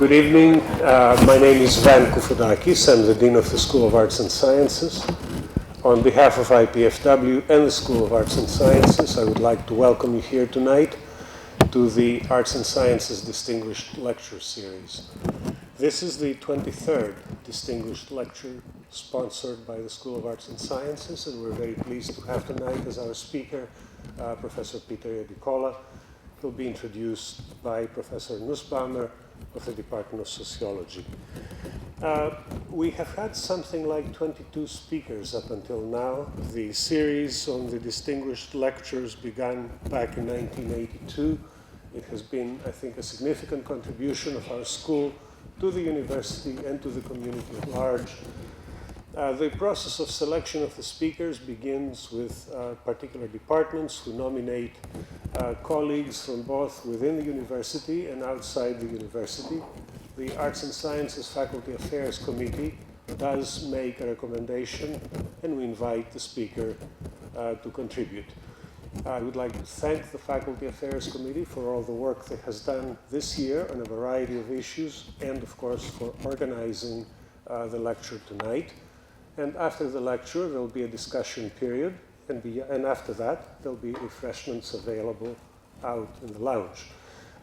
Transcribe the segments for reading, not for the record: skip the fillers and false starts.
Good evening. My name is Van Koufoudakis. I'm the Dean of the School of Arts and Sciences. On behalf of IPFW and the School of Arts and Sciences, I would like to welcome you here tonight to the Arts and Sciences Distinguished Lecture Series. This is the 23rd Distinguished Lecture sponsored by the School of Arts and Sciences, and we're very pleased to have tonight as our speaker Professor Peter Iadicola. He'll be introduced by Professor Nussbaumer of the Department of Sociology. We have had something like 22 speakers up until now. The series on the distinguished lectures began back in 1982. It has been, I think, a significant contribution of our school to the university and to the community at large. The process of selection of the speakers begins with particular departments who nominate colleagues from both within the university and outside the university. The Arts and Sciences Faculty Affairs Committee does make a recommendation, and we invite the speaker to contribute. I would like to thank the Faculty Affairs Committee for all the work that has done this year on a variety of issues, and of course for organizing the lecture tonight. And after the lecture, there will be a discussion period, and after that, there will be refreshments available out in the lounge.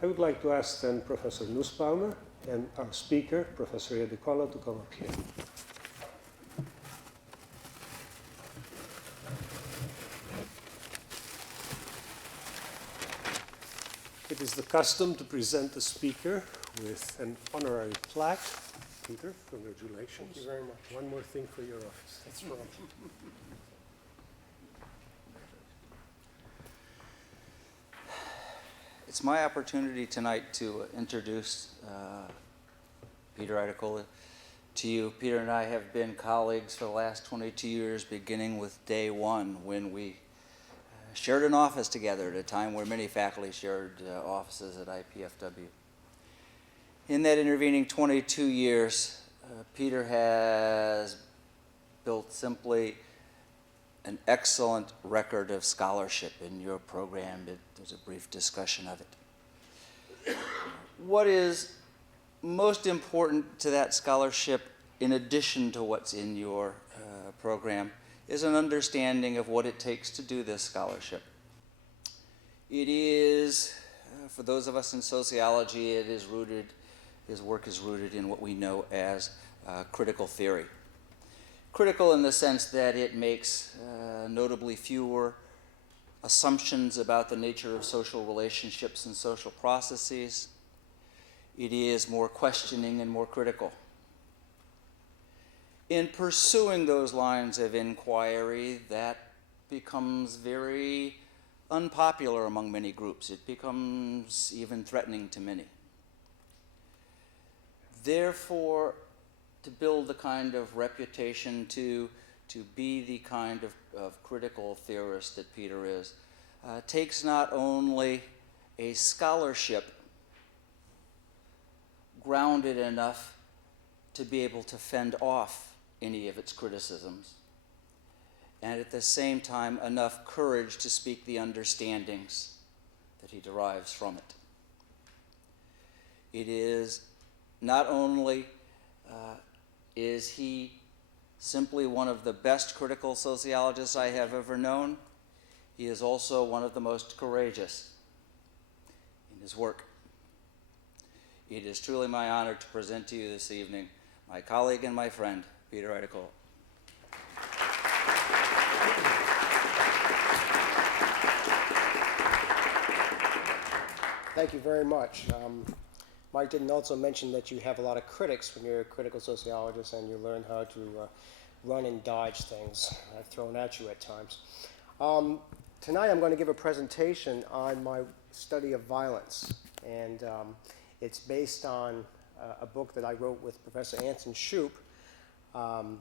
I would like to ask then Professor Nussbaumer and our speaker, Professor Iadicola, to come up here. It is the custom to present the speaker with an honorary plaque. Peter, congratulations. Thank you very much. One more thing for your office. That's right. It's my opportunity tonight to introduce Peter Iadicola to you. Peter and I have been colleagues for the last 22 years, beginning with day one when we shared an office together at a time where many faculty shared offices at IPFW. In that intervening 22 years, Peter has built simply an excellent record of scholarship in your program. There's a brief discussion of it. What is most important to that scholarship, in addition to what's in your program, is an understanding of what it takes to do this scholarship. It is, for those of us in sociology, his work is rooted in what we know as critical theory. Critical in the sense that it makes notably fewer assumptions about the nature of social relationships and social processes. It is more questioning and more critical. In pursuing those lines of inquiry, that becomes very unpopular among many groups. It becomes even threatening to many. Therefore, to build the kind of reputation to be the kind of critical theorist that Peter is, takes not only a scholarship grounded enough to be able to fend off any of its criticisms, and at the same time enough courage to speak the understandings that he derives from it. It is not only is he simply one of the best critical sociologists I have ever known, he is also one of the most courageous in his work. It is truly my honor to present to you this evening my colleague and my friend, Peter Iadicola. Thank you very much. Mike didn't also mention that you have a lot of critics when you're a critical sociologist and you learn how to run and dodge things I've thrown at you at times. Tonight I'm going to give a presentation on my study of violence, and it's based on a book that I wrote with Professor Anson Shoup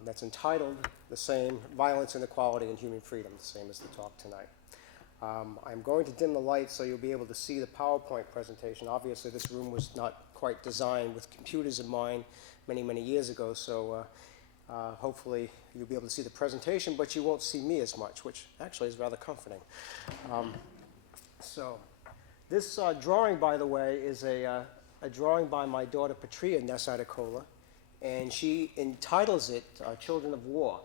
that's entitled the same, Violence, Inequality, and Human Freedom, the same as the talk tonight. I'm going to dim the lights so you'll be able to see the PowerPoint presentation. Obviously, this room was not quite designed with computers in mind many, many years ago, so hopefully you'll be able to see the presentation, but you won't see me as much, which actually is rather comforting. So this drawing, by the way, is a a drawing by my daughter Patria Iadicola, and she entitles it Children of War.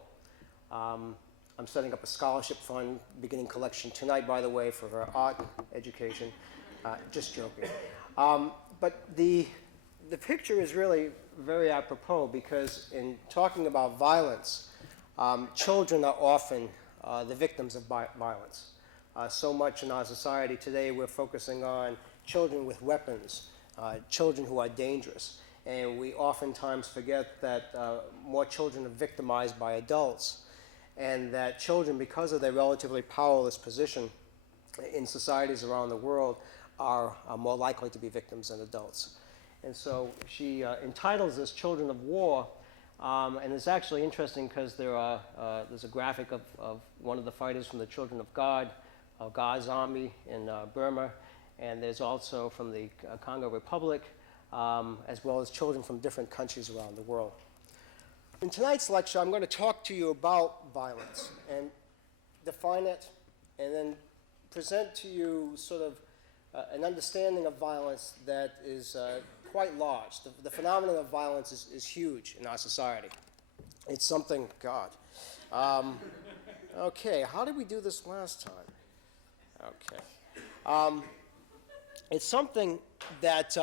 I'm setting up a scholarship fund beginning collection tonight, by the way, for her art education. Just joking. But the picture is really very apropos because in talking about violence, children are often the victims of violence. So much in our society today we're focusing on children with weapons, children who are dangerous. And we oftentimes forget that more children are victimized by adults, and that children, because of their relatively powerless position in societies around the world, are more likely to be victims than adults. And so she entitles this Children of War, and it's actually interesting because there's a graphic of one of the fighters from the Children of God, God's army in Burma, and there's also from the Congo Republic, as well as children from different countries around the world. In tonight's lecture, I'm going to talk to you about violence and define it, and then present to you sort of an understanding of violence that is quite large. The phenomenon of violence is huge in our society. It's something, God. Okay, how did we do this last time? Okay. It's something that,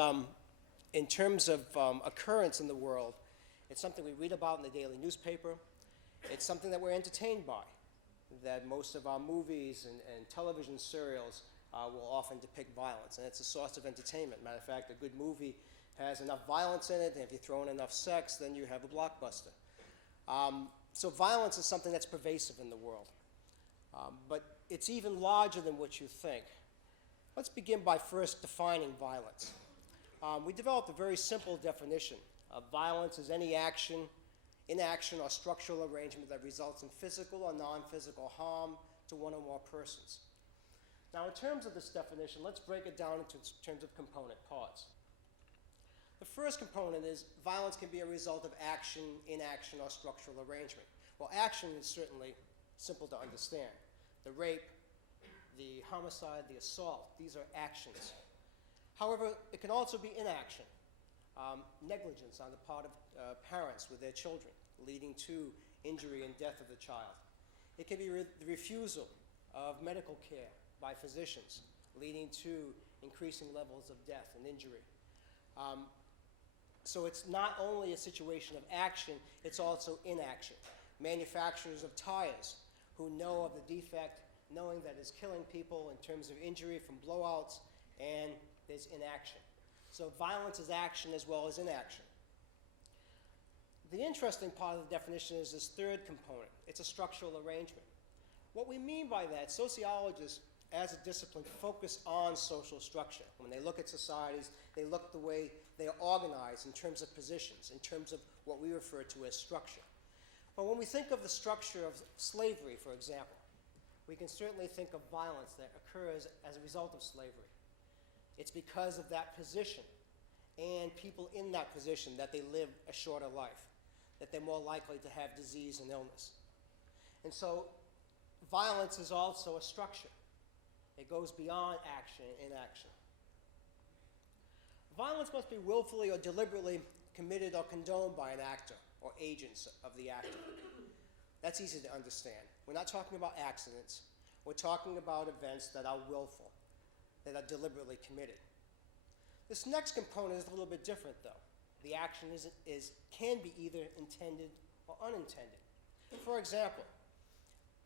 in terms of occurrence in the world, it's something we read about in the daily newspaper. It's something that we're entertained by, that most of our movies and television serials will often depict violence, and it's a source of entertainment. Matter of fact, a good movie has enough violence in it, and if you throw in enough sex, then you have a blockbuster. So violence is something that's pervasive in the world, but it's even larger than what you think. Let's begin by first defining violence. We developed a very simple definition. Violence is any action, inaction, or structural arrangement that results in physical or non-physical harm to one or more persons. Now, in terms of this definition, let's break it down into terms of component parts. The first component is violence can be a result of action, inaction, or structural arrangement. Well, action is certainly simple to understand. The rape, the homicide, the assault, these are actions. However, it can also be inaction. Negligence on the part of parents with their children, leading to injury and death of the child. It can be the refusal of medical care by physicians, leading to increasing levels of death and injury. So it's not only a situation of action, it's also inaction. Manufacturers of tires who know of the defect, knowing that it's killing people in terms of injury from blowouts, and there's inaction. So violence is action as well as inaction. The interesting part of the definition is this third component. It's a structural arrangement. What we mean by that, sociologists as a discipline focus on social structure. When they look at societies, they look the way they are organized in terms of positions, in terms of what we refer to as structure. But when we think of the structure of slavery, for example, we can certainly think of violence that occurs as a result of slavery. It's because of that position and people in that position that they live a shorter life, that they're more likely to have disease and illness. And so violence is also a structure. It goes beyond action and inaction. Violence must be willfully or deliberately committed or condoned by an actor or agents of the actor. That's easy to understand. We're not talking about accidents. We're talking about events that are willful, that are deliberately committed. This next component is a little bit different, though. The action can be either intended or unintended. For example,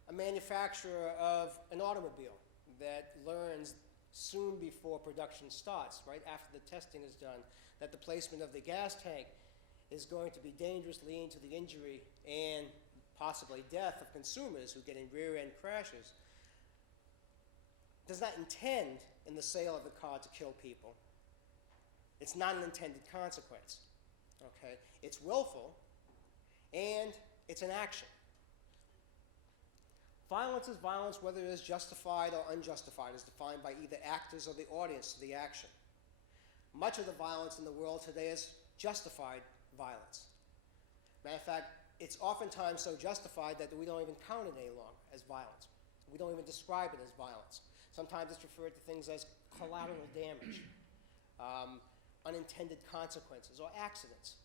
a manufacturer of an automobile that learns soon before production starts, right after the testing is done, that the placement of the gas tank is going to be dangerous, leading to the injury and possibly death of consumers who get in rear-end crashes, does not intend in the sale of the car to kill people. It's not an intended consequence. Okay? It's willful, and it's an action. Violence is violence whether it is justified or unjustified, as defined by either actors or the audience to the action. Much of the violence in the world today is justified violence. Matter of fact, it's oftentimes so justified that we don't even count it any longer as violence. We don't even describe it as violence. Sometimes it's referred to things as collateral damage. unintended consequences or accidents.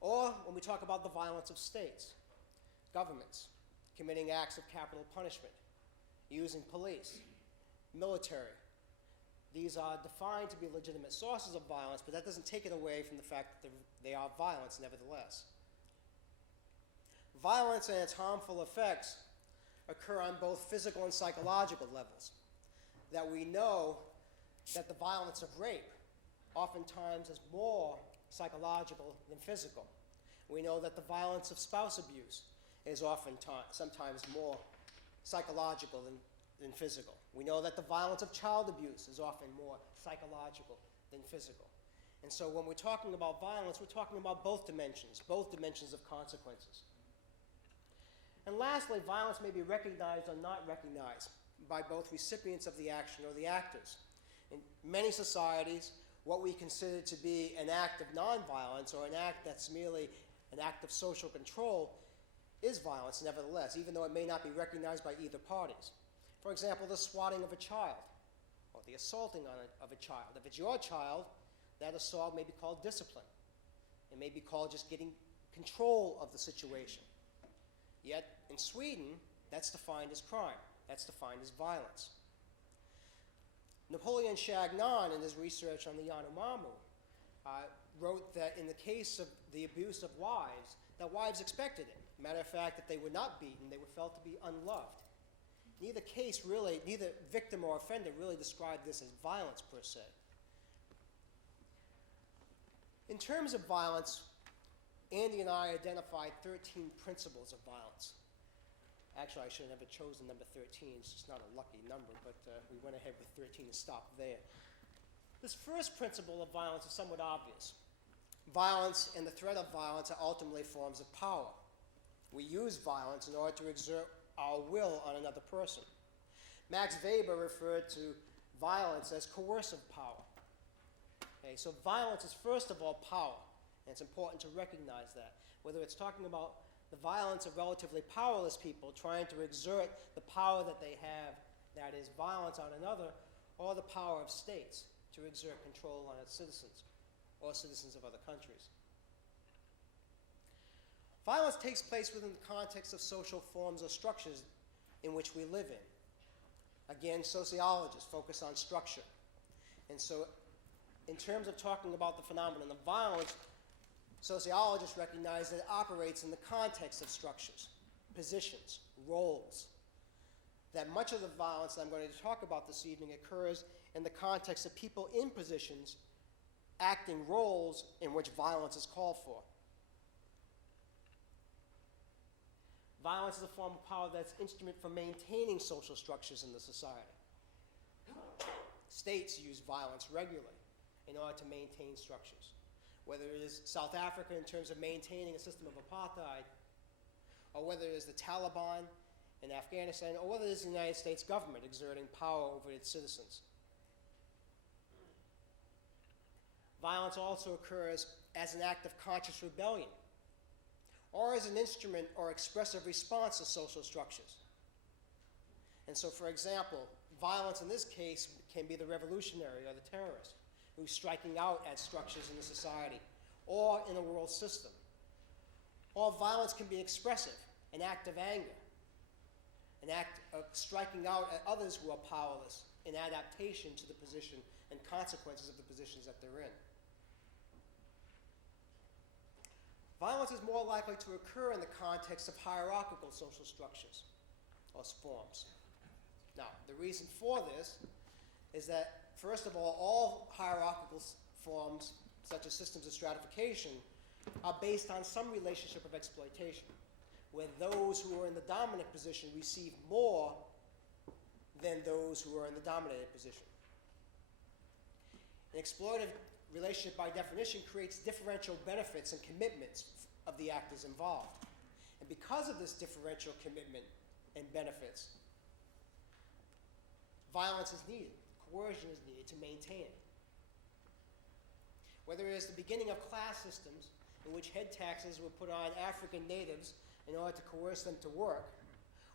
Or when we talk about the violence of states, governments, committing acts of capital punishment, using police, military. These are defined to be legitimate sources of violence, but that doesn't take it away from the fact that they are violence nevertheless. Violence and its harmful effects occur on both physical and psychological levels. That we know that the violence of rape oftentimes is more psychological than physical. We know that the violence of spouse abuse is sometimes more psychological than physical. We know that the violence of child abuse is often more psychological than physical. And so when we're talking about violence, we're talking about both dimensions of consequences. And lastly, violence may be recognized or not recognized by both recipients of the action or the actors. In many societies, what we consider to be an act of nonviolence or an act that's merely an act of social control is violence nevertheless, even though it may not be recognized by either parties. For example, the swatting of a child or the assaulting of a child. If it's your child, that assault may be called discipline. It may be called just getting control of the situation. Yet in Sweden, that's defined as crime. That's defined as violence. Napoleon Chagnon, in his research on the Yanomami, wrote that in the case of the abuse of wives, that wives expected it. Matter of fact, that they were not beaten, they were felt to be unloved. Neither victim or offender really described this as violence per se. In terms of violence, Andy and I identified 13 principles of violence. Actually, I should have never chosen number 13. It's just not a lucky number, but we went ahead with 13 and stopped there. This first principle of violence is somewhat obvious. Violence and the threat of violence are ultimately forms of power. We use violence in order to exert our will on another person. Max Weber referred to violence as coercive power. Okay, so violence is first of all power, and it's important to recognize that. Whether it's talking about the violence of relatively powerless people trying to exert the power that they have, that is violence on another, or the power of states to exert control on its citizens or citizens of other countries. Violence takes place within the context of social forms or structures in which we live in. Again, sociologists focus on structure. And so in terms of talking about the phenomenon of violence, sociologists recognize that it operates in the context of structures, positions, roles. That much of the violence that I'm going to talk about this evening occurs in the context of people in positions acting roles in which violence is called for. Violence is a form of power that's instrument for maintaining social structures in the society. States use violence regularly in order to maintain structures. Whether it is South Africa in terms of maintaining a system of apartheid, or whether it is the Taliban in Afghanistan, or whether it is the United States government exerting power over its citizens. Violence also occurs as an act of conscious rebellion, or as an instrument or expressive response to social structures. And so, for example, violence in this case can be the revolutionary or the terrorist who's striking out at structures in the society or in a world system. Or violence can be expressive, an act of anger, an act of striking out at others who are powerless in adaptation to the position and consequences of the positions that they're in. Violence is more likely to occur in the context of hierarchical social structures or forms. Now, the reason for this is that, first of all hierarchical forms, such as systems of stratification, are based on some relationship of exploitation, where those who are in the dominant position receive more than those who are in the dominated position. An exploitative relationship, by definition, creates differential benefits and commitments of the actors involved. And because of this differential commitment and benefits, violence is needed, coercion is needed to maintain it. Whether it is the beginning of class systems in which head taxes were put on African natives in order to coerce them to work,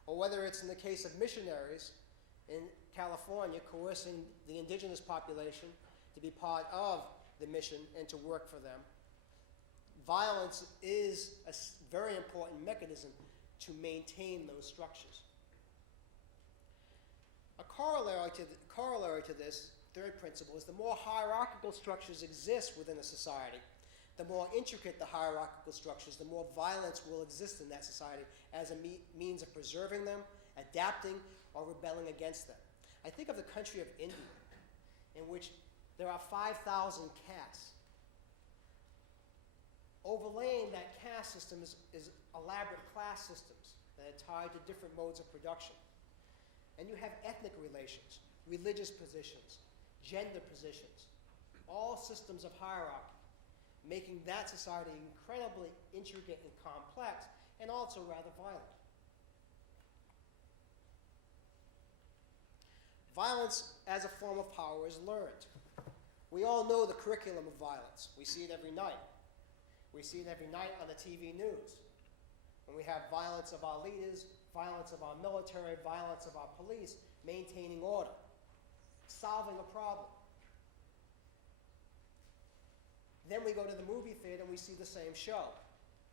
or whether it's in the case of missionaries in California coercing the indigenous population to be part of the mission and to work for them. Violence is a very important mechanism to maintain those structures. A corollary to this third principle is the more hierarchical structures exist within a society, the more intricate the hierarchical structures, the more violence will exist in that society as a means of preserving them, adapting, or rebelling against them. I think of the country of India, in which there are 5,000 castes. Overlaying that caste system is elaborate class systems that are tied to different modes of production. And you have ethnic relations, religious positions, gender positions, all systems of hierarchy, making that society incredibly intricate and complex, and also rather violent. Violence as a form of power is learned. We all know the curriculum of violence. We see it every night. We see it every night on the TV news. When we have violence of our leaders, violence of our military, violence of our police, maintaining order, solving a problem. Then we go to the movie theater and we see the same show,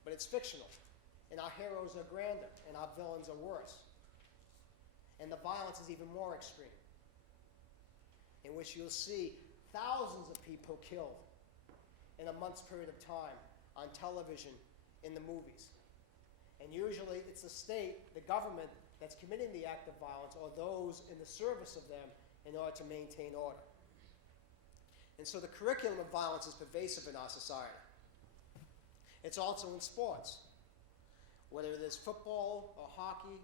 but it's fictional. And our heroes are grander, and our villains are worse. And the violence is even more extreme, in which you'll see thousands of people killed in a month's period of time on television, in the movies. And usually it's the state, the government, that's committing the act of violence, or those in the service of them in order to maintain order. And so the curriculum of violence is pervasive in our society. It's also in sports. Whether it is football or hockey,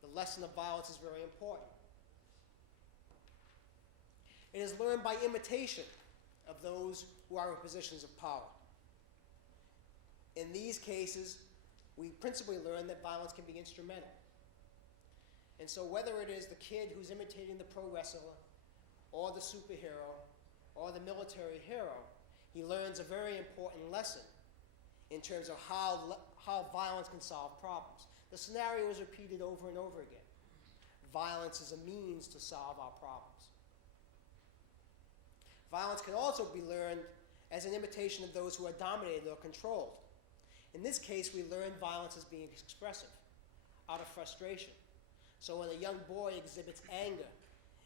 the lesson of violence is very important. It is learned by imitation of those who are in positions of power. In these cases, we principally learn that violence can be instrumental. And so whether it is the kid who's imitating the pro wrestler, or the superhero, or the military hero, he learns a very important lesson in terms of how violence can solve problems. The scenario is repeated over and over again. Violence is a means to solve our problems. Violence can also be learned as an imitation of those who are dominated or controlled. In this case, we learn violence as being expressive, out of frustration. So when a young boy exhibits anger,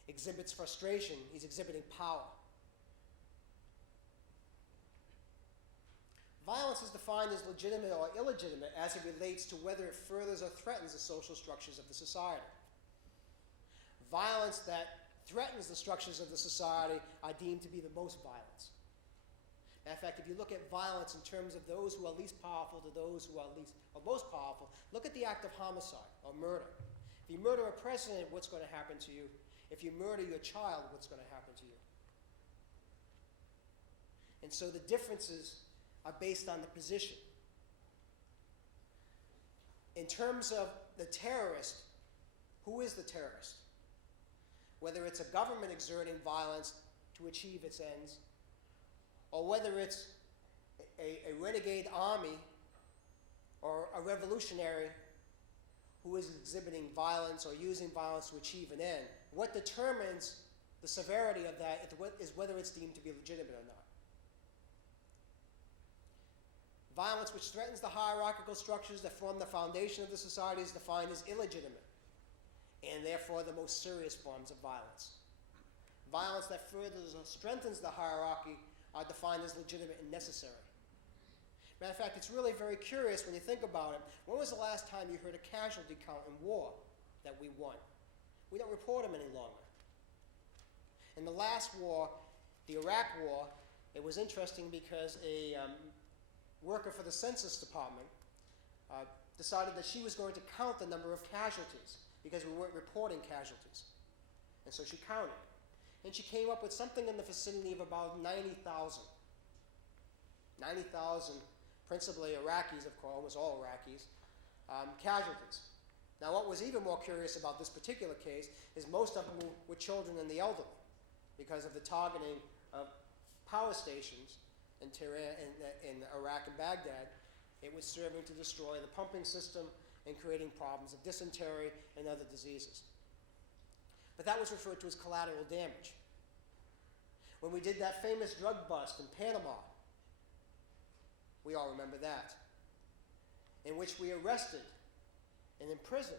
exhibits frustration, he's exhibiting power. Violence is defined as legitimate or illegitimate as it relates to whether it furthers or threatens the social structures of the society. Violence that threatens the structures of the society are deemed to be the most violence. In fact, if you look at violence in terms of those who are least powerful to those who are most powerful, look at the act of homicide or murder. If you murder a president, what's going to happen to you? If you murder your child, what's going to happen to you? And so the differences are based on the position. In terms of the terrorist, who is the terrorist? Whether it's a government exerting violence to achieve its ends, or whether it's a renegade army or a revolutionary who is exhibiting violence or using violence to achieve an end, what determines the severity of that is whether it's deemed to be legitimate or not. Violence which threatens the hierarchical structures that form the foundation of the society is defined as illegitimate, and therefore the most serious forms of violence. Violence that furthers or strengthens the hierarchy are defined as legitimate and necessary. Matter of fact, it's really very curious when you think about it. When was the last time you heard a casualty count in war that we won? We don't report them any longer. In the last war, the Iraq War, it was interesting because a worker for the Census Department decided that she was going to count the number of casualties because we weren't reporting casualties. And so she counted. And she came up with something in the vicinity of about 90,000. 90,000, principally Iraqis, of course, almost all Iraqis, casualties. Now, what was even more curious about this particular case is most of them were children and the elderly because of the targeting of power stations in Tehran, in Iraq and Baghdad. It was serving to destroy the pumping system and creating problems of dysentery and other diseases. But that was referred to as collateral damage. When we did that famous drug bust in Panama, we all remember that, in which we arrested and imprisoned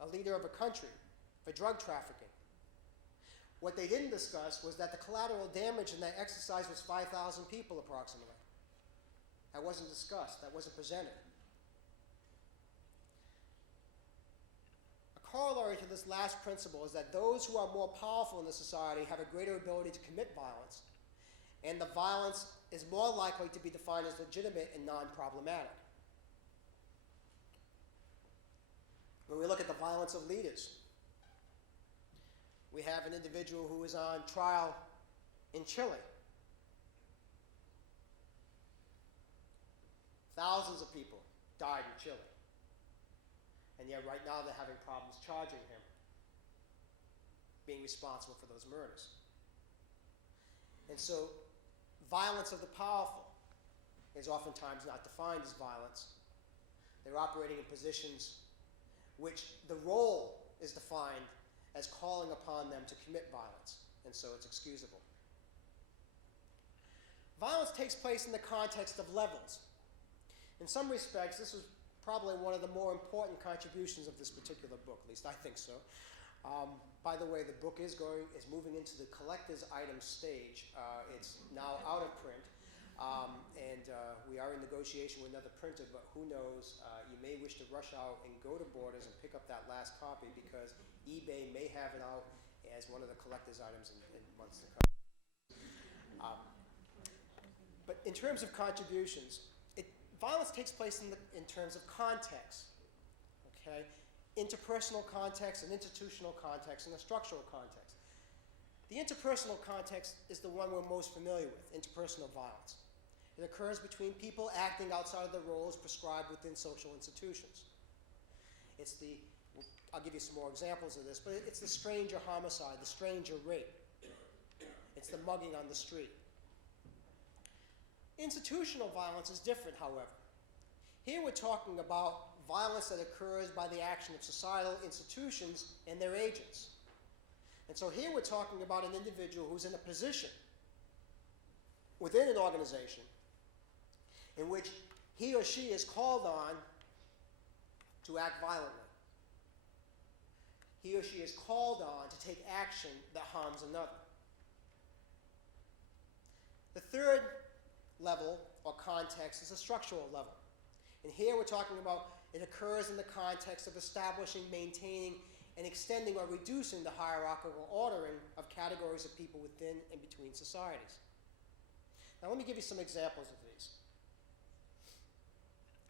a leader of a country for drug trafficking. What they didn't discuss was that the collateral damage in that exercise was 5,000 people approximately. That wasn't discussed, that wasn't presented. A corollary to this last principle is that those who are more powerful in the society have a greater ability to commit violence, and the violence is more likely to be defined as legitimate and non-problematic. When we look at the violence of leaders, we have an individual who is on trial in Chile. Thousands of people died in Chile. And yet right now they're having problems charging him, being responsible for those murders. And so violence of the powerful is oftentimes not defined as violence. They're operating in positions which the role is defined as calling upon them to commit violence, and so it's excusable. Violence takes place in the context of levels. In some respects, this was probably one of the more important contributions of this particular book, at least I think so. By the way, the book is moving into the collector's item stage. It's now out of print, and we are in negotiation with another printer, but who knows, you may wish to rush out and go to Borders and pick up that last copy, because eBay may have it out as one of the collector's items in months to come. But in terms of contributions, violence takes place in terms of context, okay? Interpersonal context, an institutional context, and a structural context. The interpersonal context is the one we're most familiar with, interpersonal violence. It occurs between people acting outside of the roles prescribed within social institutions. I'll give you some more examples of this, but it's the stranger homicide, the stranger rape. It's the mugging on the street. Institutional violence is different, however. Here we're talking about violence that occurs by the action of societal institutions and their agents. And so here we're talking about an individual who's in a position within an organization in which he or she is called on to act violently. He or she is called on to take action that harms another. The third level or context is a structural level. And here we're talking about it occurs in the context of establishing, maintaining, and extending or reducing the hierarchical ordering of categories of people within and between societies. Now let me give you some examples of these.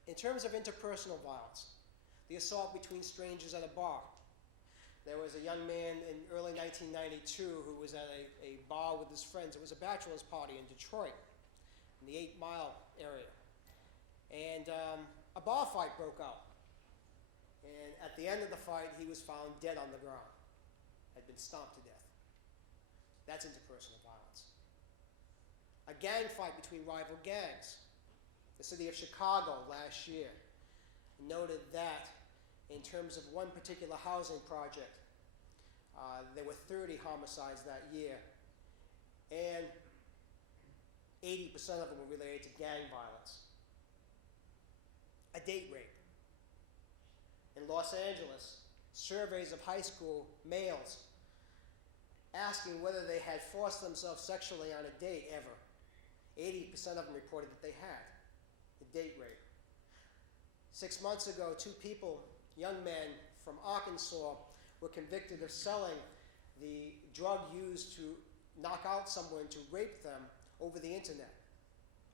In terms of interpersonal violence, the assault between strangers at a bar. There was a young man in early 1992 who was at a bar with his friends. It was a bachelor's party in Detroit, in the 8 Mile area. And a bar fight broke out. And at the end of the fight, he was found dead on the ground, had been stomped to death. That's interpersonal violence. A gang fight between rival gangs. The city of Chicago last year noted that in terms of one particular housing project, there were 30 homicides that year, and 80% of them were related to gang violence. A date rape. In Los Angeles, surveys of high school males asking whether they had forced themselves sexually on a date ever. 80% of them reported that they had. A date rape. 6 months ago, 2 people, young men from Arkansas, were convicted of selling the drug used to knock out someone, to rape them, over the internet.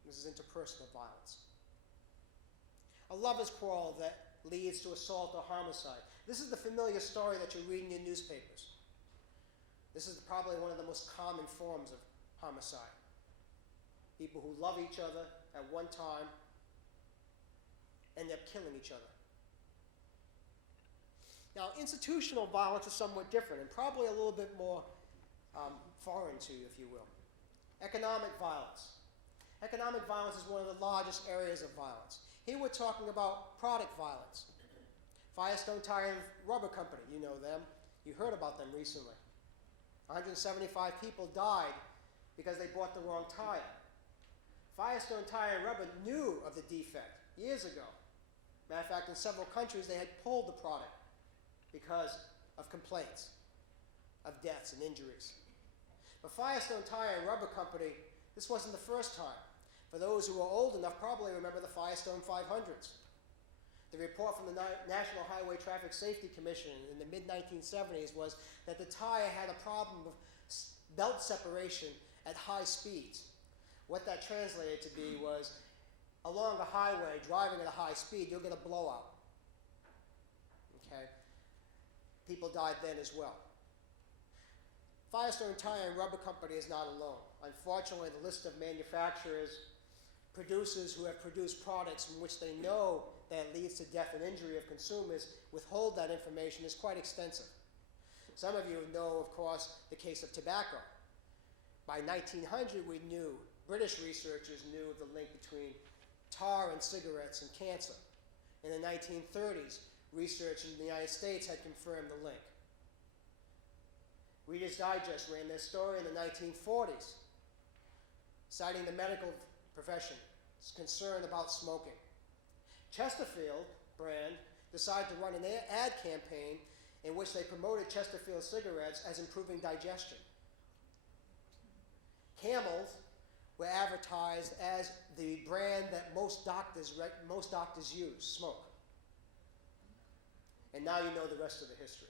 This is interpersonal violence. A lover's quarrel that leads to assault or homicide. This is the familiar story that you read in your newspapers. This is probably one of the most common forms of homicide. People who love each other at one time end up killing each other. Now, institutional violence is somewhat different and probably a little bit more foreign to you, if you will. Economic violence. Economic violence is one of the largest areas of violence. Here we're talking about product violence. Firestone Tire and Rubber Company, you know them. You heard about them recently. 175 people died because they bought the wrong tire. Firestone Tire and Rubber knew of the defect years ago. Matter of fact, in several countries, they had pulled the product because of complaints of deaths and injuries. But Firestone Tire and Rubber Company, this wasn't the first time. For those who are old enough, probably remember the Firestone 500s. The report from the National Highway Traffic Safety Commission in the mid-1970s was that the tire had a problem of belt separation at high speeds. What that translated to be was, along the highway, driving at a high speed, you'll get a blowout. Okay? People died then as well. Firestone Tire and Rubber Company is not alone. Unfortunately, the list of manufacturers, producers who have produced products from which they know that leads to death and injury of consumers withhold that information is quite extensive. Some of you know, of course, the case of tobacco. By 1900, British researchers knew of the link between tar and cigarettes and cancer. In the 1930s, research in the United States had confirmed the link. Reader's Digest ran their story in the 1940s, citing the medical profession's concern about smoking. Chesterfield brand decided to run an ad campaign in which they promoted Chesterfield cigarettes as improving digestion. Camels were advertised as the brand that most doctors use, smoke. And now you know the rest of the history.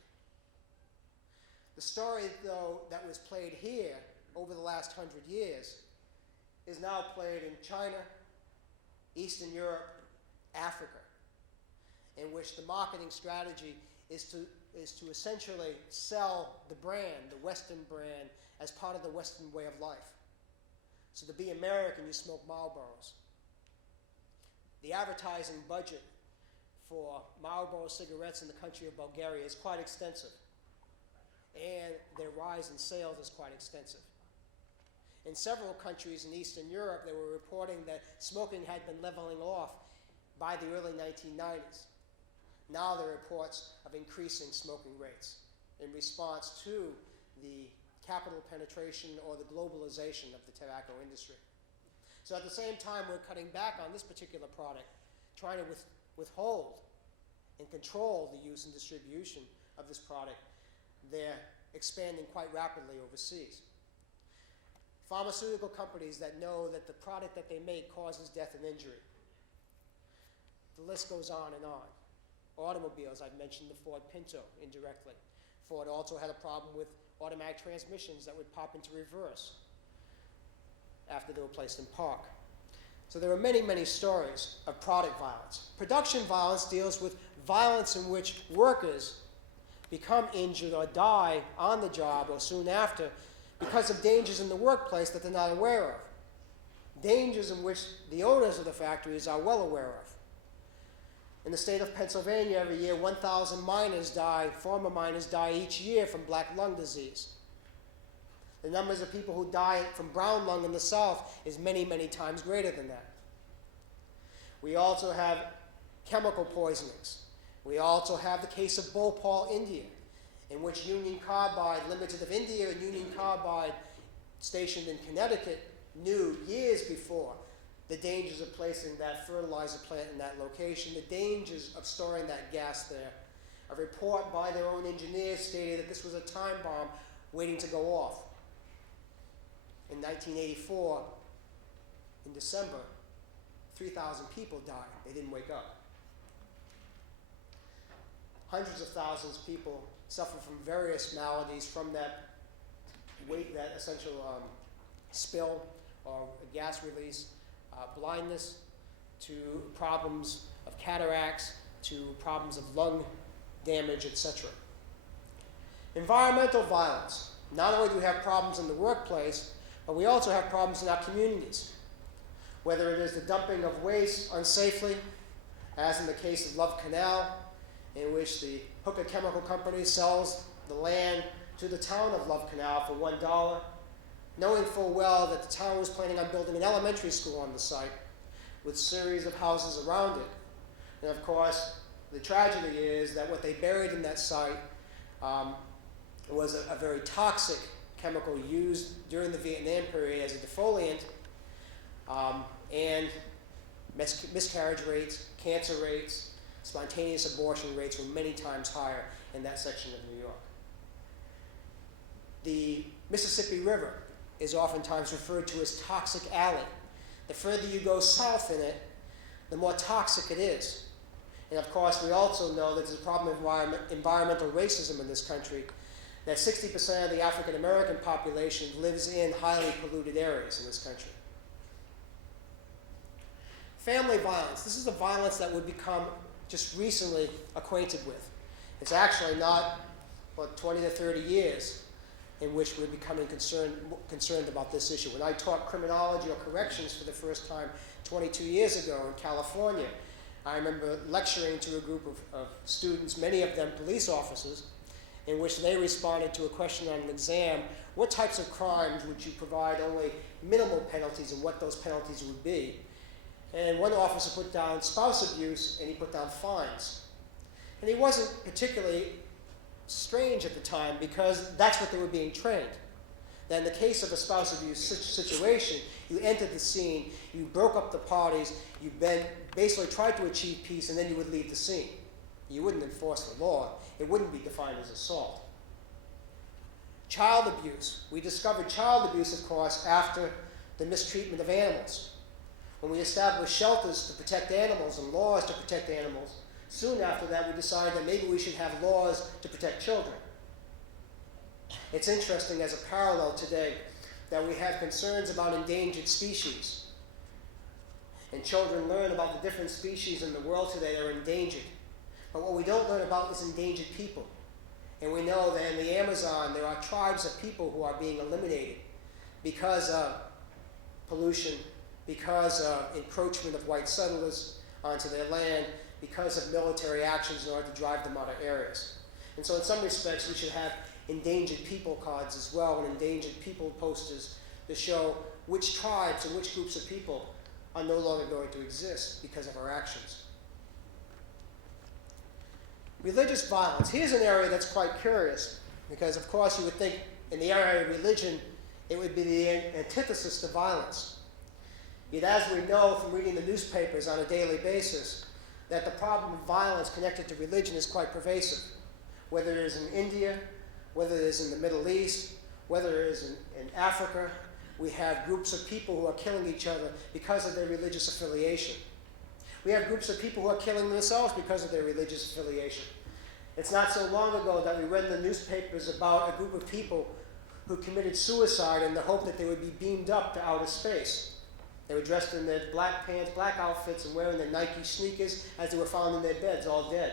The story, though, that was played here over the last 100 years is now played in China, Eastern Europe, Africa, in which the marketing strategy is to essentially sell the brand, the Western brand, as part of the Western way of life. So to be American, you smoke Marlboros. The advertising budget for Marlboro cigarettes in the country of Bulgaria is quite extensive, and their rise in sales is quite extensive. In several countries in Eastern Europe, they were reporting that smoking had been leveling off by the early 1990s. Now there are reports of increasing smoking rates in response to the capital penetration or the globalization of the tobacco industry. So at the same time, we're cutting back on this particular product, trying to withhold and control the use and distribution of this product. They're expanding quite rapidly overseas. Pharmaceutical companies that know that the product that they make causes death and injury. The list goes on and on. Automobiles, I've mentioned the Ford Pinto indirectly. Ford also had a problem with automatic transmissions that would pop into reverse after they were placed in park. So there are many, many stories of product violence. Production violence deals with violence in which workers become injured or die on the job or soon after because of dangers in the workplace that they're not aware of. Dangers in which the owners of the factories are well aware of. In the state of Pennsylvania, every year 1,000 former miners die each year from black lung disease. The numbers of people who die from brown lung in the South is many, many times greater than that. We also have chemical poisonings. We also have the case of Bhopal, India, in which Union Carbide Limited of India and Union Carbide, stationed in Connecticut, knew years before the dangers of placing that fertilizer plant in that location, the dangers of storing that gas there. A report by their own engineers stated that this was a time bomb waiting to go off. In 1984, in December, 3,000 people died. They didn't wake up. Hundreds of thousands of people suffer from various maladies from that essential spill or gas release, blindness to problems of cataracts, to problems of lung damage, etc. Environmental violence. Not only do we have problems in the workplace, but we also have problems in our communities. Whether it is the dumping of waste unsafely, as in the case of Love Canal, in which the Hooker Chemical Company sells the land to the town of Love Canal for $1, knowing full well that the town was planning on building an elementary school on the site with a series of houses around it. And of course, the tragedy is that what they buried in that site was a very toxic chemical used during the Vietnam period as a defoliant, and miscarriage rates, cancer rates, spontaneous abortion rates were many times higher in that section of New York. The Mississippi River is oftentimes referred to as Toxic Alley. The further you go south in it, the more toxic it is. And of course, we also know that there's a problem of environmental racism in this country, that 60% of the African American population lives in highly polluted areas in this country. Family violence. This is a violence that we've become just recently acquainted with. It's actually not, 20 to 30 years in which we're becoming concerned about this issue. When I taught criminology or corrections for the first time 22 years ago in California, I remember lecturing to a group of students, many of them police officers, in which they responded to a question on an exam: what types of crimes would you provide only minimal penalties, and what those penalties would be? And one officer put down spouse abuse, and he put down fines. And he wasn't particularly strange at the time, because that's what they were being trained. That in the case of a spouse abuse situation, you entered the scene, you broke up the parties, you basically tried to achieve peace, and then you would leave the scene. You wouldn't enforce the law. It wouldn't be defined as assault. Child abuse. We discovered child abuse, of course, after the mistreatment of animals. When we established shelters to protect animals and laws to protect animals, soon after that we decided that maybe we should have laws to protect children. It's interesting, as a parallel today, that we have concerns about endangered species. And children learn about the different species in the world today that are endangered. But what we don't learn about is endangered people. And we know that in the Amazon there are tribes of people who are being eliminated because of pollution, because of encroachment of white settlers onto their land, because of military actions in order to drive them out of areas. And so in some respects we should have endangered people cards as well, and endangered people posters to show which tribes and which groups of people are no longer going to exist because of our actions. Religious violence. Here's an area that's quite curious, because of course you would think in the area of religion it would be the antithesis to violence. Yet as we know from reading the newspapers on a daily basis, that the problem of violence connected to religion is quite pervasive. Whether it is in India, whether it is in the Middle East, whether it is in Africa, we have groups of people who are killing each other because of their religious affiliation. We have groups of people who are killing themselves because of their religious affiliation. It's not so long ago that we read in the newspapers about a group of people who committed suicide in the hope that they would be beamed up to outer space. They were dressed in their black pants, black outfits, and wearing their Nike sneakers as they were found in their beds, all dead.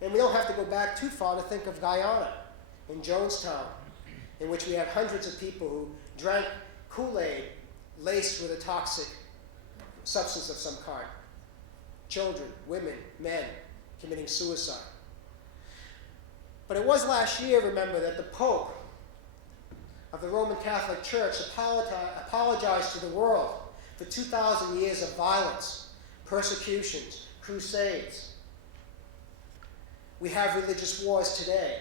And we don't have to go back too far to think of Guyana, in Jonestown, in which we have hundreds of people who drank Kool-Aid laced with a toxic substance of some kind. Children, women, men committing suicide. But it was last year, remember, that the Pope of the Roman Catholic Church apologized to the world for 2,000 years of violence, persecutions, crusades. We have religious wars today,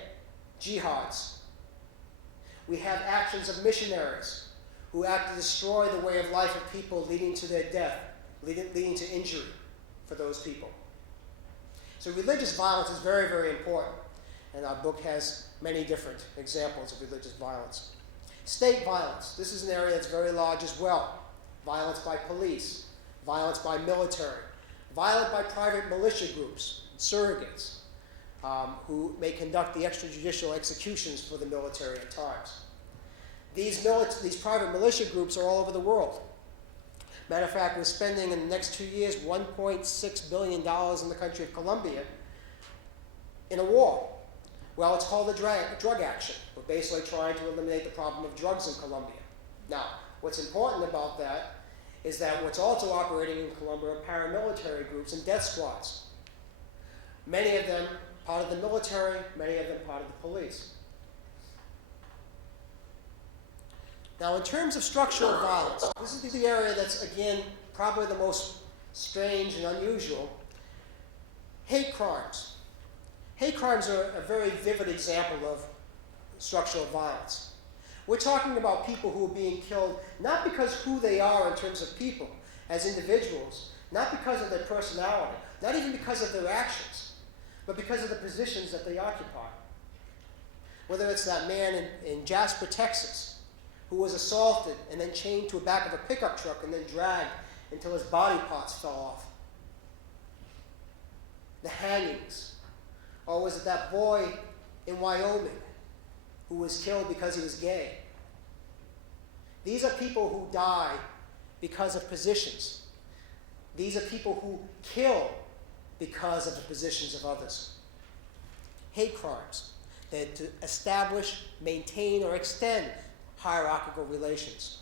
jihads. We have actions of missionaries who act to destroy the way of life of people, leading to their death, leading to injury for those people. So religious violence is very, very important, and our book has many different examples of religious violence. State violence. This is an area that's very large as well. Violence by police, violence by military, violence by private militia groups, surrogates, who may conduct the extrajudicial executions for the military at times. These private militia groups are all over the world. Matter of fact, we're spending in the next 2 years $1.6 billion in the country of Colombia in a war. Well, it's called a drug action. We're basically trying to eliminate the problem of drugs in Colombia. Now, what's important about that is that what's also operating in Colombia are paramilitary groups and death squads. Many of them part of the military, many of them part of the police. Now, in terms of structural violence, this is the area that's, again, probably the most strange and unusual. Hate crimes. Hate crimes are a very vivid example of structural violence. We're talking about people who are being killed not because who they are in terms of people, as individuals, not because of their personality, not even because of their actions, but because of the positions that they occupy. Whether it's that man in Jasper, Texas, who was assaulted and then chained to the back of a pickup truck and then dragged until his body parts fell off. The hangings. Or was it that boy in Wyoming who was killed because he was gay? These are people who die because of positions. These are people who kill because of the positions of others. Hate crimes. They're to establish, maintain, or extend hierarchical relations.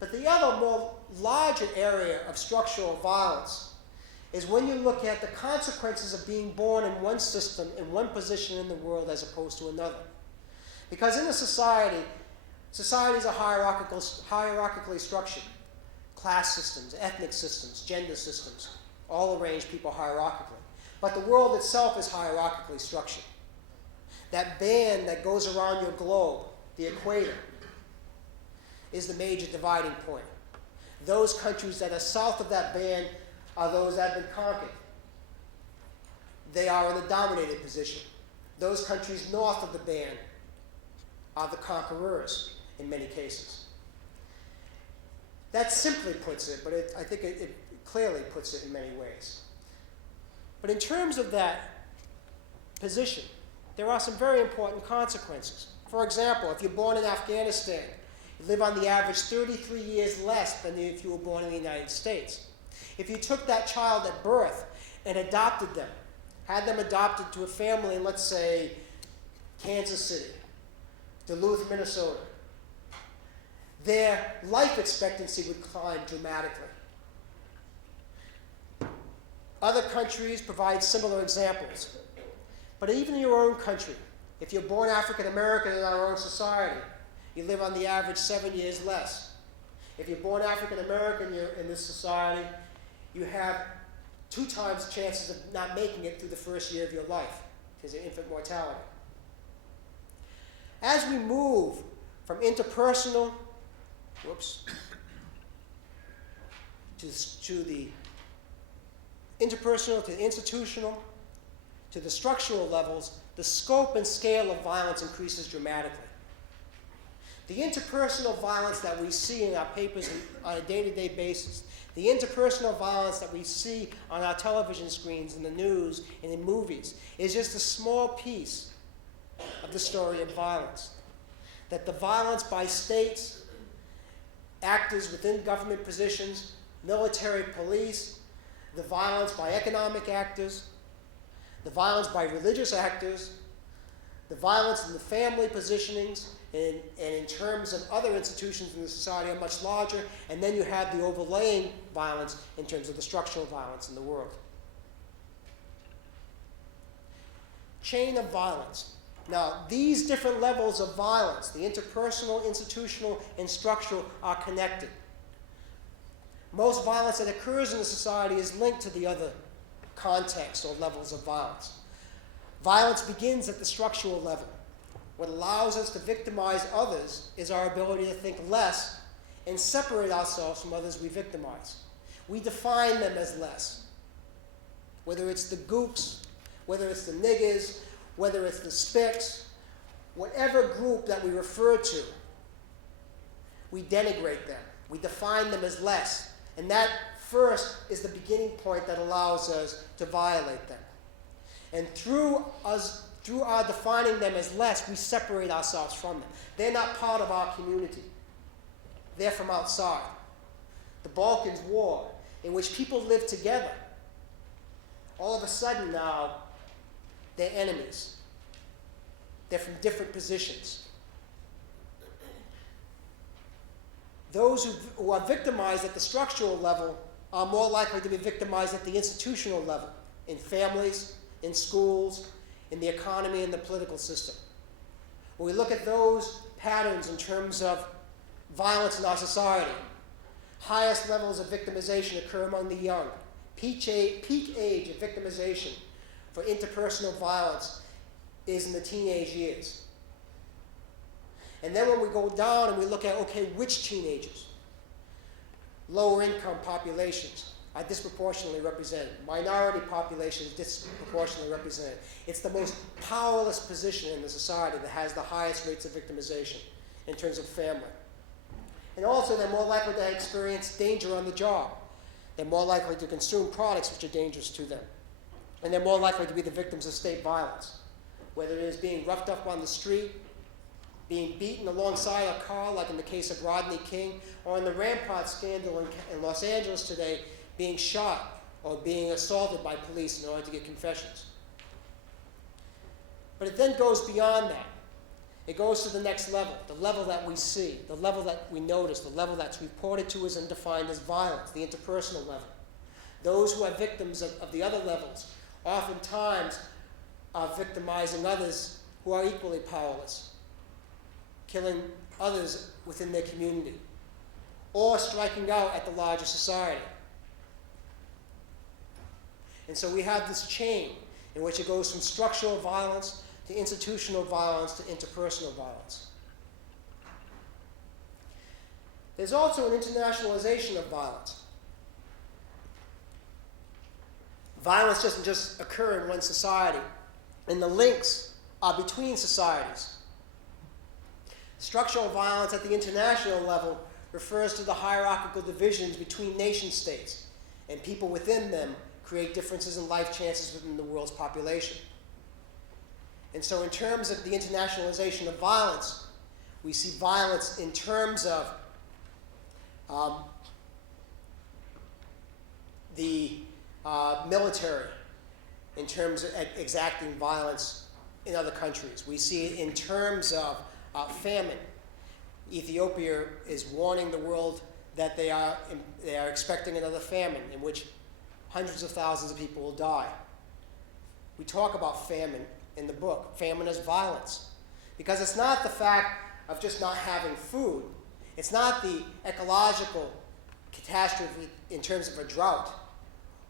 But the other more larger area of structural violence is when you look at the consequences of being born in one system, in one position in the world as opposed to another. Because in a society, societies are hierarchically structured. Class systems, ethnic systems, gender systems, all arrange people hierarchically. But the world itself is hierarchically structured. That band that goes around your globe, the equator, is the major dividing point. Those countries that are south of that band are those that have been conquered. They are in a dominated position. Those countries north of the band are the conquerors in many cases. That simply puts it, but I think it clearly puts it in many ways. But in terms of that position, there are some very important consequences. For example, if you're born in Afghanistan, you live on the average 33 years less than if you were born in the United States. If you took that child at birth and adopted them, had them adopted to a family in, let's say, Kansas City, Duluth, Minnesota, their life expectancy would climb dramatically. Other countries provide similar examples. But even in your own country, if you're born African American in our own society, you live on the average 7 years less. If you're born African American in this society, you have 2 times chances of not making it through the first year of your life because of infant mortality. As we move from interpersonal, to the interpersonal, to the institutional, to the structural levels, the scope and scale of violence increases dramatically. The interpersonal violence that we see in our papers on a day-to-day basis, the interpersonal violence that we see on our television screens, in the news, and in movies, is just a small piece of the story of violence. That the violence by states, actors within government positions, military, police, the violence by economic actors, the violence by religious actors, the violence in the family positionings, and in terms of other institutions in the society are much larger, and then you have the overlaying violence in terms of the structural violence in the world. Chain of violence. Now, these different levels of violence, the interpersonal, institutional, and structural, are connected. Most violence that occurs in a society is linked to the other contexts or levels of violence. Violence begins at the structural level. What allows us to victimize others is our ability to think less and separate ourselves from others we victimize. We define them as less. Whether it's the gooks, whether it's the niggers, whether it's the spics, whatever group that we refer to, we denigrate them. We define them as less. And that first is the beginning point that allows us to violate them. And through our defining them as less, we separate ourselves from them. They're not part of our community. They're from outside. The Balkans War, in which people lived together, all of a sudden now, they're enemies. They're from different positions. Those who are victimized at the structural level are more likely to be victimized at the institutional level, in families, in schools, in the economy, and the political system. When we look at those patterns in terms of violence in our society, highest levels of victimization occur among the young. Peak age of victimization for interpersonal violence is in the teenage years. And then when we go down and we look at, okay, which teenagers? Lower income populations are disproportionately represented. Minority populations disproportionately represented. It's the most powerless position in the society that has the highest rates of victimization in terms of family. And also, they're more likely to experience danger on the job. They're more likely to consume products which are dangerous to them. And they're more likely to be the victims of state violence, whether it is being roughed up on the street, being beaten alongside a car, like in the case of Rodney King, or in the Rampart scandal in Los Angeles today, being shot or being assaulted by police in order to get confessions. But it then goes beyond that. It goes to the next level, the level that we see, the level that we notice, the level that's reported to us and defined as violence, the interpersonal level. Those who are victims of the other levels oftentimes are victimizing others who are equally powerless, killing others within their community, or striking out at the larger society. And so we have this chain in which it goes from structural violence to institutional violence to interpersonal violence. There's also an internationalization of violence. Violence doesn't just occur in one society, and the links are between societies. Structural violence at the international level refers to the hierarchical divisions between nation states, and people within them create differences in life chances within the world's population. And so in terms of the internationalization of violence, we see violence in terms of the military, in terms of exacting violence in other countries. We see it in terms of famine. Ethiopia is warning the world that they are expecting another famine in which hundreds of thousands of people will die. We talk about famine in the book, famine as violence, because it's not the fact of just not having food. It's not the ecological catastrophe in terms of a drought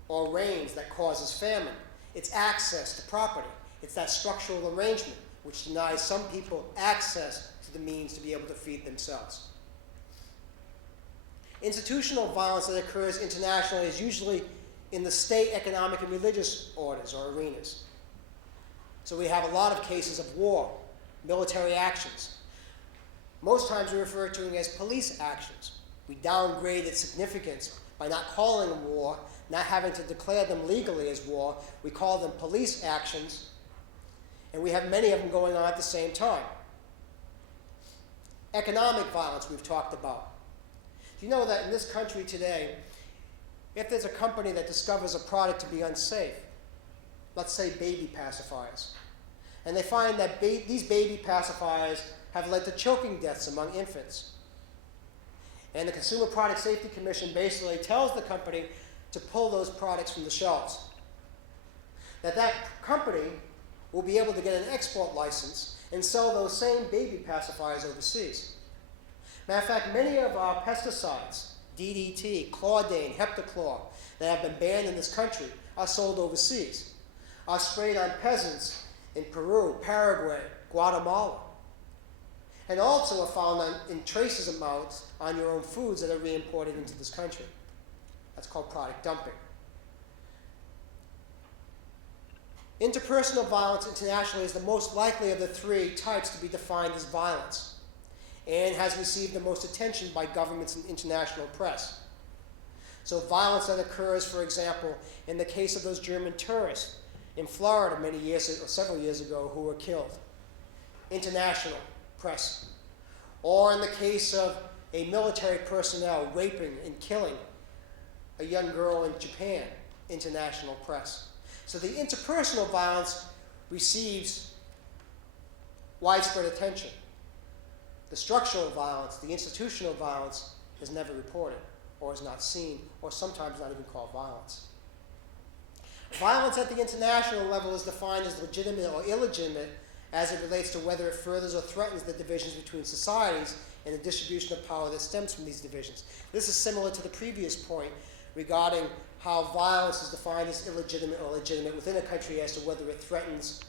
or rains that causes famine. It's access to property. It's that structural arrangement which denies some people access to the means to be able to feed themselves. Institutional violence that occurs internationally is usually in the state, economic, and religious orders or arenas. So we have a lot of cases of war, military actions. Most times we refer to them as police actions. We downgrade its significance by not calling them war, not having to declare them legally as war. We call them police actions, and we have many of them going on at the same time. Economic violence we've talked about. Do you know that in this country today, if there's a company that discovers a product to be unsafe, let's say baby pacifiers, and they find that these baby pacifiers have led to choking deaths among infants, and the Consumer Product Safety Commission basically tells the company to pull those products from the shelves, that company will be able to get an export license and sell those same baby pacifiers overseas. Matter of fact, many of our pesticides, DDT, chlordane, heptachlor, that have been banned in this country are sold overseas, are sprayed on peasants in Peru, Paraguay, Guatemala, and also are found in traces amounts on your own foods that are re-imported into this country. That's called product dumping. Interpersonal violence internationally is the most likely of the three types to be defined as violence, and has received the most attention by governments and international press. So violence that occurs, for example, in the case of those German tourists in Florida several years ago who were killed. International press. Or in the case of a military personnel raping and killing a young girl in Japan. International press. So the interpersonal violence receives widespread attention. The structural violence, the institutional violence, is never reported, or is not seen, or sometimes not even called violence. Violence at the international level is defined as legitimate or illegitimate as it relates to whether it furthers or threatens the divisions between societies and the distribution of power that stems from these divisions. This is similar to the previous point regarding how violence is defined as illegitimate or legitimate within a country as to whether it threatens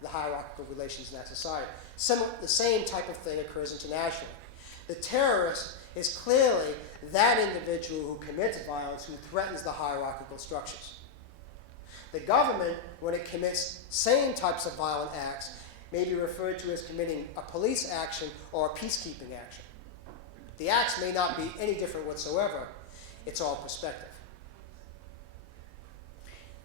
the hierarchical relations in that society. The same type of thing occurs internationally. The terrorist is clearly that individual who commits violence, who threatens the hierarchical structures. The government, when it commits same types of violent acts, may be referred to as committing a police action or a peacekeeping action. The acts may not be any different whatsoever. It's all perspective.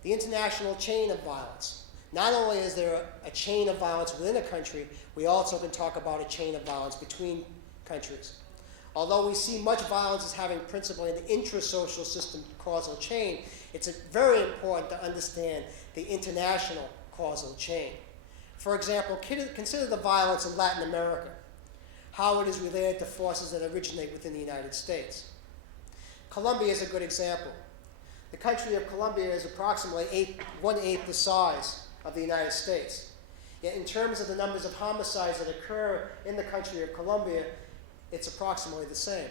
The international chain of violence. Not only is there a chain of violence within a country, we also can talk about a chain of violence between countries. Although we see much violence as having principally an intrasocial system causal chain, it's very important to understand the international causal chain. For example, consider the violence in Latin America, how it is related to forces that originate within the United States. Colombia is a good example. The country of Colombia is approximately 1/8 the size of the United States. Yet in terms of the numbers of homicides that occur in the country of Colombia, it's approximately the same.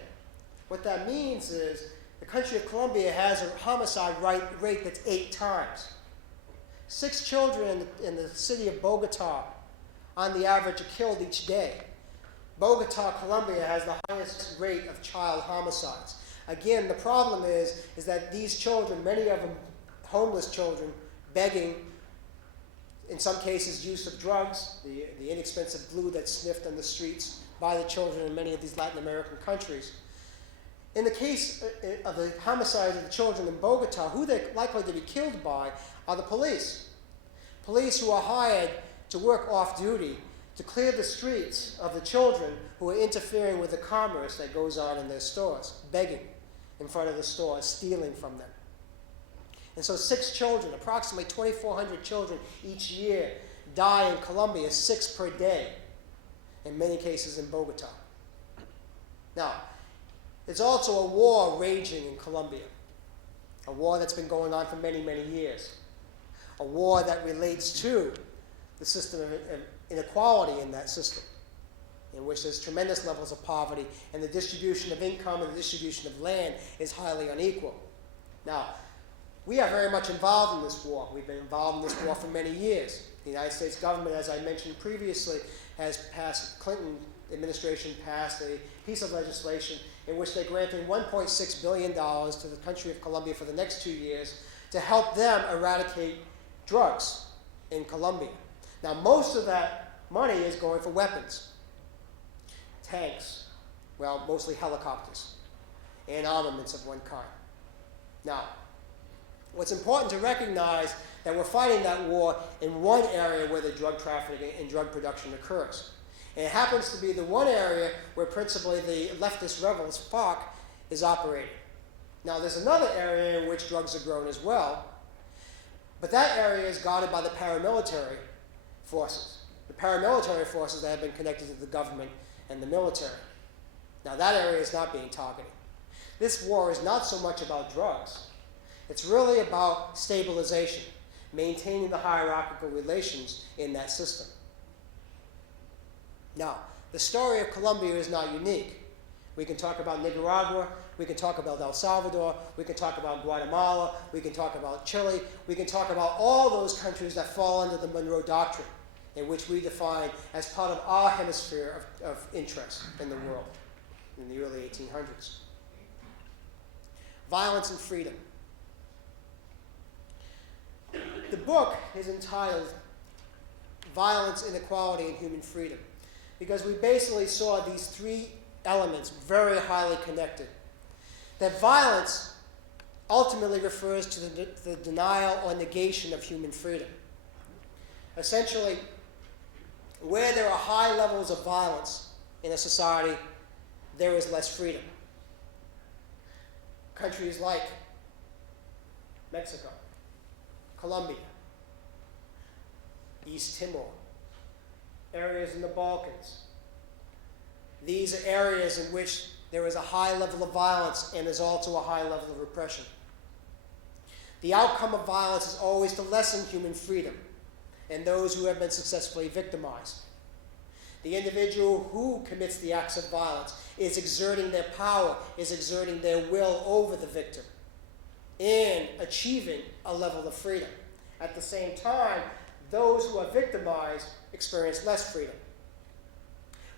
What that means is the country of Colombia has a homicide rate that's 8 times. 6 children in the city of Bogota, on the average, are killed each day. Bogota, Colombia, has the highest rate of child homicides. Again, the problem is that these children, many of them homeless children, begging, in some cases use of drugs, the inexpensive glue that's sniffed on the streets by the children in many of these Latin American countries. In the case of the homicides of the children in Bogota, who they're likely to be killed by are the police. Police who are hired to work off-duty to clear the streets of the children who are interfering with the commerce that goes on in their stores, begging in front of the stores, stealing from them. And so 6 children, approximately 2,400 children each year, die in Colombia, 6 per day, in many cases in Bogota. Now, there's also a war raging in Colombia, a war that's been going on for many, many years, a war that relates to the system of inequality in that system, in which there's tremendous levels of poverty, and the distribution of income and the distribution of land is highly unequal. Now, we are very much involved in this war. We've been involved in this war for many years. The United States government, as I mentioned previously, has passed, Clinton administration passed a piece of legislation in which they're granting $1.6 billion to the country of Colombia for the next 2 years to help them eradicate drugs in Colombia. Now, most of that money is going for weapons, tanks, well, mostly helicopters, and armaments of one kind. Now, what's important to recognize that we're fighting that war in one area where the drug trafficking and drug production occurs. And it happens to be the one area where principally the leftist rebels, FARC, is operating. Now, there's another area in which drugs are grown as well, but that area is guarded by the paramilitary forces. The paramilitary forces that have been connected to the government and the military. Now, that area is not being targeted. This war is not so much about drugs. It's really about stabilization, maintaining the hierarchical relations in that system. Now, the story of Colombia is not unique. We can talk about Nicaragua, we can talk about El Salvador, we can talk about Guatemala, we can talk about Chile, we can talk about all those countries that fall under the Monroe Doctrine, in which we define as part of our hemisphere of interest in the world in the early 1800s. Violence and freedom. The book is entitled Violence, Inequality, and Human Freedom, because we basically saw these 3 elements very highly connected. That violence ultimately refers to the denial or negation of human freedom. Essentially, where there are high levels of violence in a society, there is less freedom. Countries like Mexico, Colombia, East Timor, areas in the Balkans. These are areas in which there is a high level of violence and there's also a high level of repression. The outcome of violence is always to lessen human freedom and those who have been successfully victimized. The individual who commits the acts of violence is exerting their power, is exerting their will over the victim, and achieving a level of freedom. At the same time, those who are victimized experience less freedom.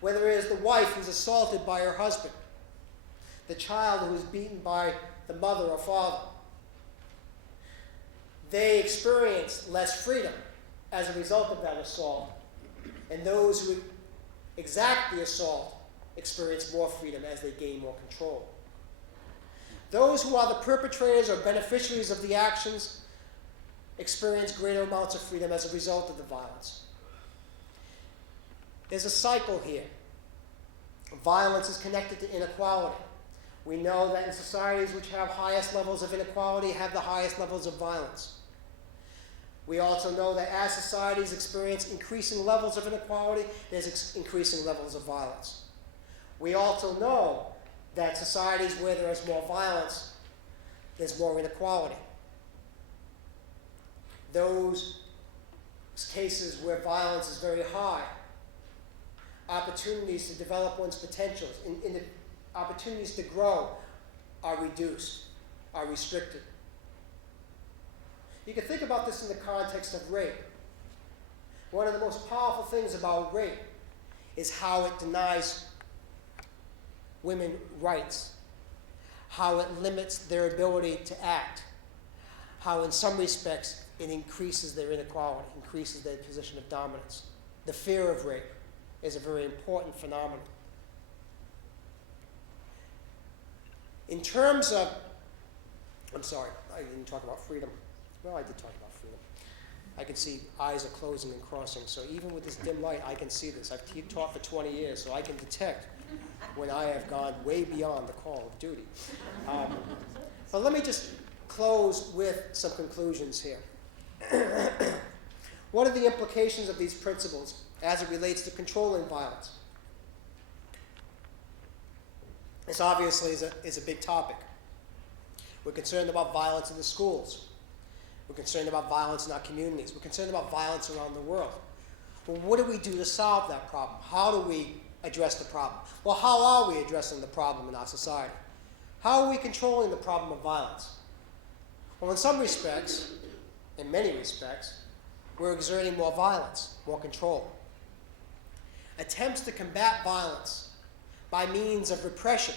Whether it is the wife who's assaulted by her husband, the child who is beaten by the mother or father, they experience less freedom as a result of that assault. And those who exact the assault experience more freedom as they gain more control. Those who are the perpetrators or beneficiaries of the actions experience greater amounts of freedom as a result of the violence. There's a cycle here. Violence is connected to inequality. We know that in societies which have highest levels of inequality have the highest levels of violence. We also know that as societies experience increasing levels of inequality, there's increasing levels of violence. We also know that societies where there is more violence, there's more inequality. Those cases where violence is very high, opportunities to develop one's potentials, in the opportunities to grow are reduced, are restricted. You can think about this in the context of rape. One of the most powerful things about rape is how it denies women rights, how it limits their ability to act, how in some respects it increases their inequality, increases their position of dominance. The fear of rape is a very important phenomenon. In terms of, I'm sorry, I didn't talk about freedom. Well, I did talk about freedom. I can see eyes are closing and crossing, so even with this dim light, I can see this. I've taught for 20 years, so I can detect when I have gone way beyond the call of duty. But let me just close with some conclusions here. What are the implications of these principles as it relates to controlling violence? This obviously is a big topic. We're concerned about violence in the schools. We're concerned about violence in our communities. We're concerned about violence around the world. Well, what do we do to solve that problem? How do we address the problem? Well, how are we addressing the problem in our society? How are we controlling the problem of violence? Well, in some respects, in many respects, we're exerting more violence, more control. Attempts to combat violence by means of repression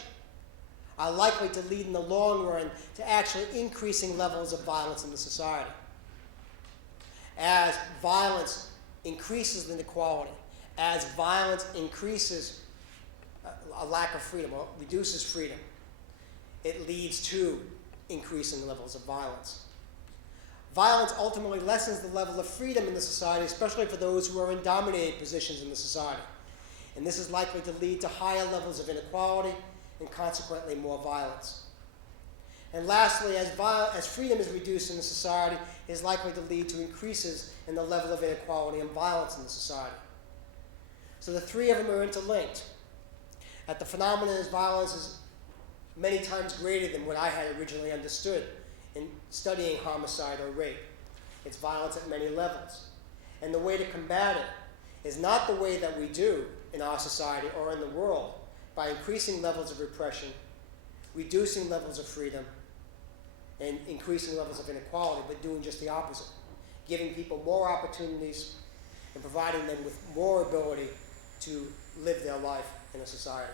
are likely to lead in the long run to actually increasing levels of violence in the society. As violence increases inequality, as violence increases a lack of freedom or reduces freedom, it leads to increasing levels of violence. Violence ultimately lessens the level of freedom in the society, especially for those who are in dominated positions in the society. And this is likely to lead to higher levels of inequality and consequently more violence. And lastly, as freedom is reduced in the society, it is likely to lead to increases in the level of inequality and violence in the society. So the three of them are interlinked. That the phenomenon of violence is many times greater than what I had originally understood in studying homicide or rape. It's violence at many levels. And the way to combat it is not the way that we do in our society or in the world, by increasing levels of repression, reducing levels of freedom, and increasing levels of inequality, but doing just the opposite. Giving people more opportunities and providing them with more ability to live their life in a society.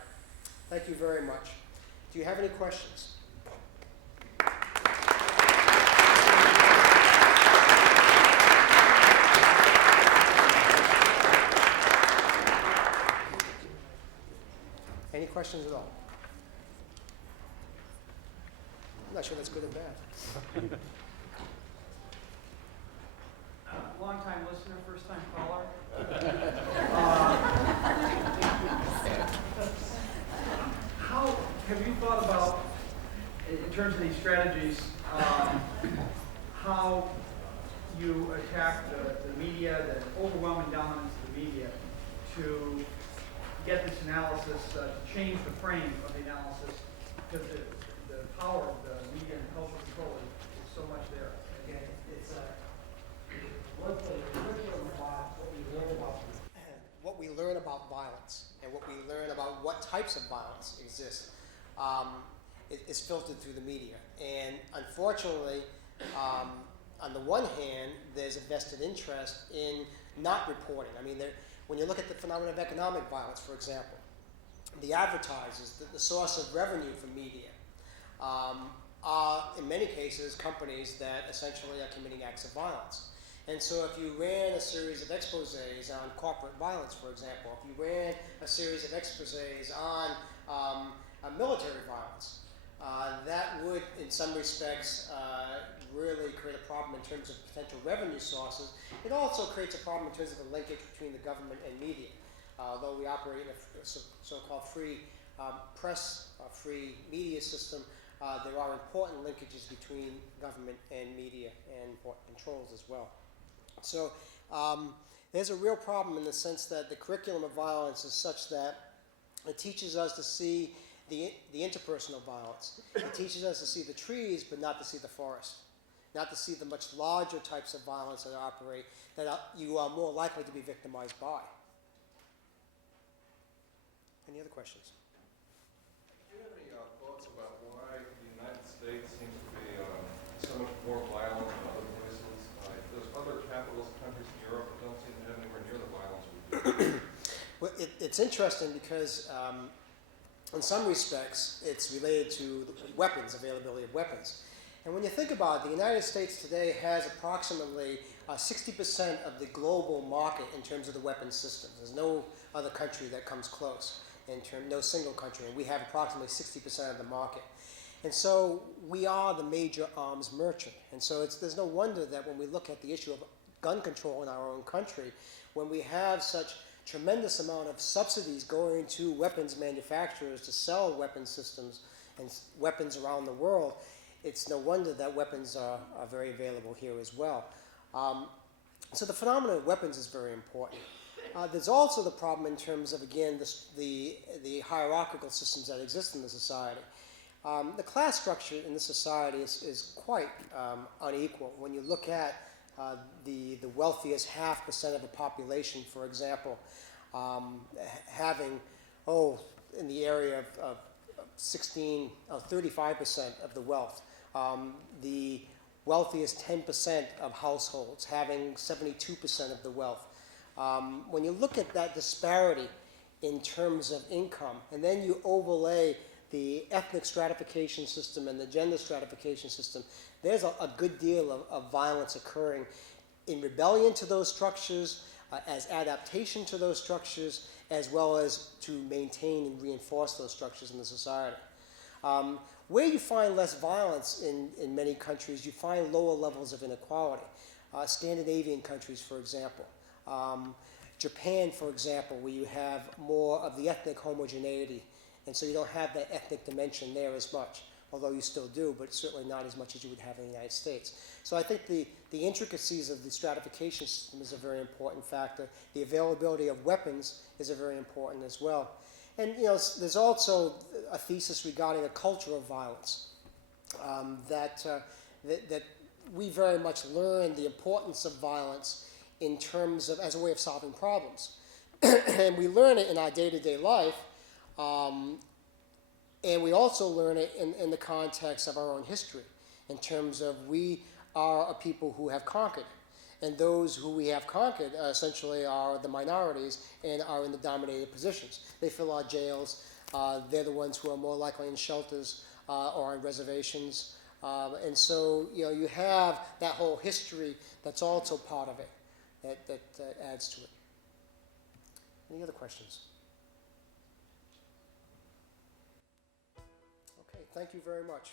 Thank you very much. Do you have any questions? Any questions at all? I'm not sure that's good or bad. Long-time listener, first-time caller. How have you thought about, in terms of these strategies, how you attack the media, the overwhelming dominance of the media, to get this analysis, to change the frame of the analysis, because the power of the media and cultural control is so much there. Okay, it's one thing, curriculum about what we learn about violence and what we learn about what types of violence exist is filtered through the media. And unfortunately, on the one hand, there's a vested interest in not reporting. I mean, when you look at the phenomenon of economic violence, for example, the advertisers, the source of revenue for media, are in many cases companies that essentially are committing acts of violence. And so if you ran a series of exposés on corporate violence, for example, if you ran a series of exposés on military violence, that would, in some respects, really create a problem in terms of potential revenue sources. It also creates a problem in terms of the linkage between the government and media. Although we operate in a so-called free press, free media system, there are important linkages between government and media and important controls as well. So there's a real problem in the sense that the curriculum of violence is such that it teaches us to see the interpersonal violence. It teaches us to see the trees, but not to see the forest. Not to see the much larger types of violence that operate, that you are more likely to be victimized by. Any other questions? Do you have any thoughts about why the United States seems to be so much more violent than other places? There's other capitalist countries in Europe that don't seem to have anywhere near the violence we do. Well, it's interesting because in some respects it's related to the weapons, availability of weapons. And when you think about it, the United States today has approximately 60% of the global market in terms of the weapons systems. There's no other country that comes close. No single country, and we have approximately 60% of the market. And so we are the major arms merchant. And so there's no wonder that when we look at the issue of gun control in our own country, when we have such tremendous amount of subsidies going to weapons manufacturers to sell weapons systems and weapons around the world, it's no wonder that weapons are very available here as well. So the phenomenon of weapons is very important. There's also the problem in terms of, again, the hierarchical systems that exist in the society. The class structure in the society is quite unequal. When you look at the wealthiest 0.5% of the population, for example, having, in the area of 35% of the wealth. The wealthiest 10% of households having 72% of the wealth. When you look at that disparity in terms of income, and then you overlay the ethnic stratification system and the gender stratification system, there's a good deal of violence occurring in rebellion to those structures, as adaptation to those structures, as well as to maintain and reinforce those structures in the society. Where you find less violence in many countries, you find lower levels of inequality. Scandinavian countries, for example. Japan, for example, where you have more of the ethnic homogeneity, and so you don't have that ethnic dimension there as much, although you still do, but certainly not as much as you would have in the United States. So I think the intricacies of the stratification system is a very important factor. The availability of weapons is a very important as well. And there's also a thesis regarding a culture of violence, that we very much learn the importance of violence in terms of as a way of solving problems. And we learn it in our day-to-day life, and we also learn it in the context of our own history, in terms of we are a people who have conquered. And those who we have conquered essentially are the minorities and are in the dominated positions. They fill our jails. They're the ones who are more likely in shelters or on reservations. And so you have that whole history that's also part of it that adds to it. Any other questions? Okay, thank you very much.